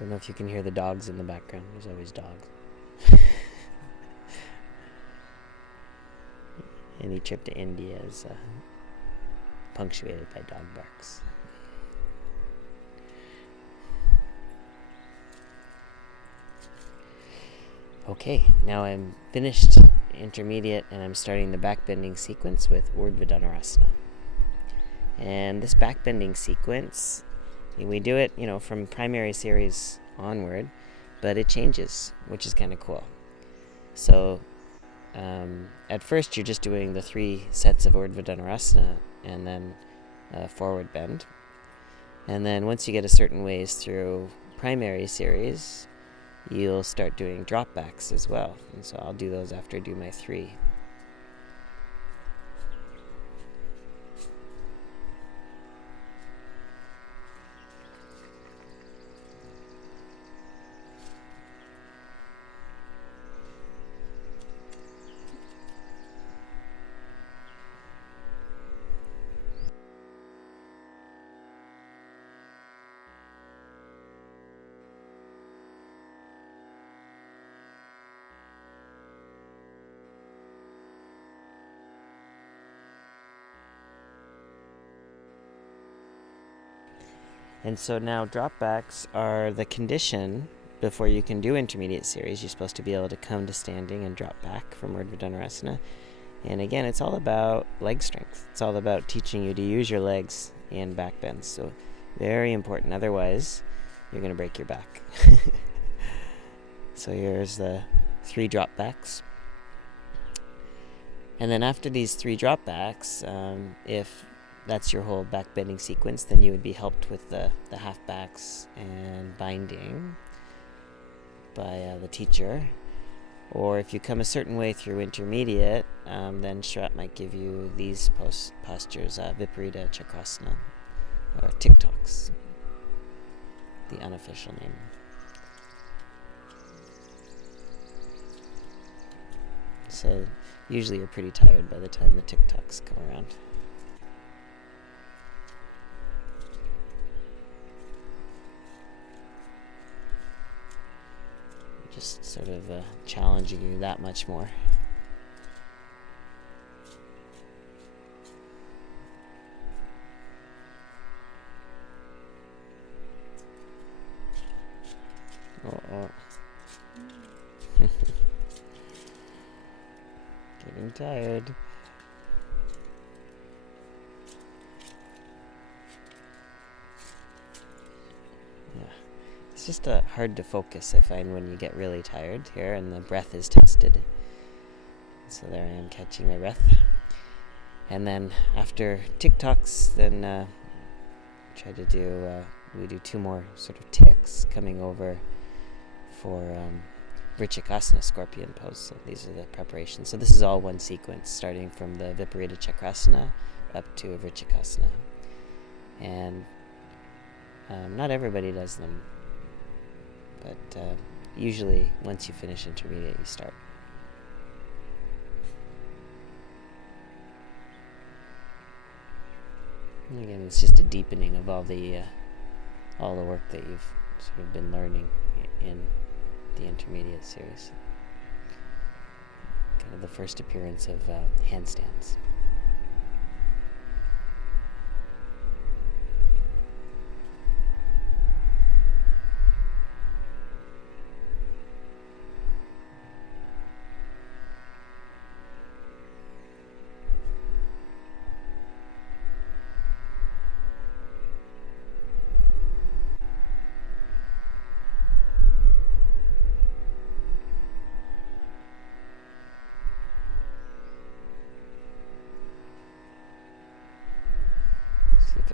Don't know if you can hear the dogs in the background. There's always dogs. Any trip to India is punctuated by dog barks. Okay, now I'm finished intermediate and I'm starting the backbending sequence with Urdhva Dhanurasana. And this backbending sequence, we do it, from primary series onward, but it changes, which is kind of cool. So at first you're just doing the 3 sets of Urdhva Dhanurasana and then forward bend. And then once you get a certain ways through primary series, you'll start doing drop backs as well. And so I'll do those after I do my 3. And so now drop backs are the condition before you can do intermediate series. You're supposed to be able to come to standing and drop back from Urdhva Dhanurasana. And again, it's all about leg strength. It's all about teaching you to use your legs in back bends. So very important. Otherwise, you're going to break your back. So here's the 3 drop backs. And then after these 3 drop backs, if that's your whole back bending sequence, then you would be helped with the half backs and binding by the teacher. Or if you come a certain way through intermediate, then Shrat might give you these postures, Viparita Chakrasana, or TikToks, the unofficial name. So usually you're pretty tired by the time the TikToks come around. Just sort of challenging you that much more. Getting tired. It's just hard to focus, I find, when you get really tired here and the breath is tested. So there I am catching my breath. And then after TikToks, then try to do, we do 2 more sort of ticks coming over for Vrichikasana, scorpion pose. So these are the preparations. So this is all one sequence, starting from the Viparita Chakrasana up to a Vrichikasana. And not everybody does them. But usually, once you finish intermediate, you start. And again, it's just a deepening of all the work that you've sort of been learning in the intermediate series. Kind of the first appearance of handstands.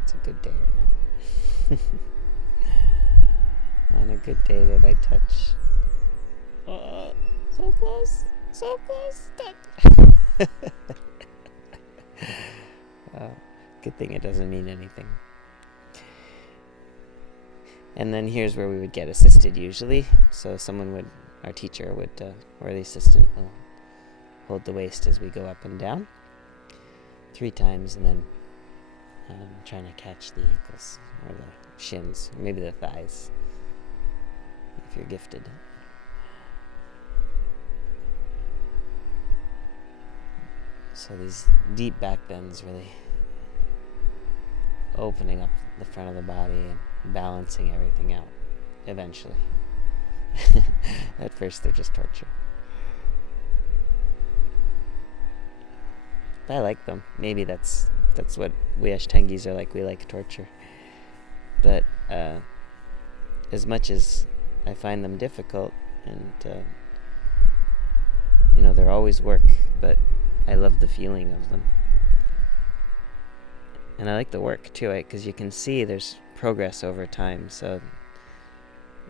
It's a good day or not. On a good day, they might touch. Oh, so close, so close. Good thing it doesn't mean anything. And then here's where we would get assisted usually. So our teacher would, or the assistant will hold the waist as we go up and down 3 times, and then trying to catch the ankles or the shins, or maybe the thighs. if you're gifted. So these deep back bends really opening up the front of the body and balancing everything out eventually. At first they're just torture. But I like them. Maybe that's what we Ashtangis are like. We like torture. But as much as I find them difficult, and they're always work, but I love the feeling of them. And I like the work too, because you can see there's progress over time, so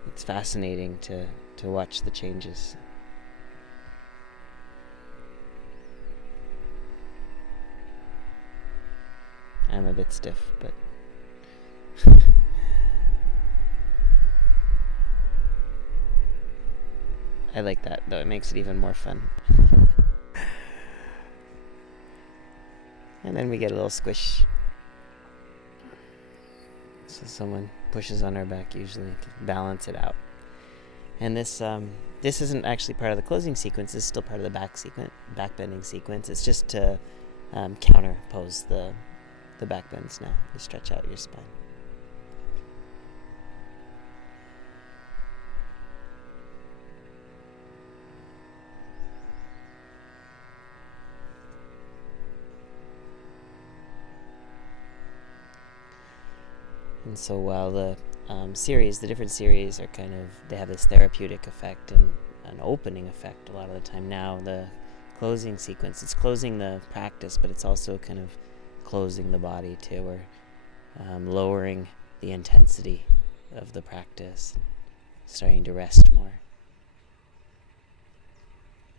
it's fascinating to watch the changes. I'm a bit stiff, but I like that, though. It makes it even more fun. And then we get a little squish. So someone pushes on our back usually to balance it out. And this isn't actually part of the closing sequence. It's still part of the back bending sequence. It's just to counterpose the back bends now. You stretch out your spine. And so while the different series are they have this therapeutic effect and an opening effect a lot of the time. Now the closing sequence, it's closing the practice, but it's also kind of closing the body too, or lowering the intensity of the practice, starting to rest more.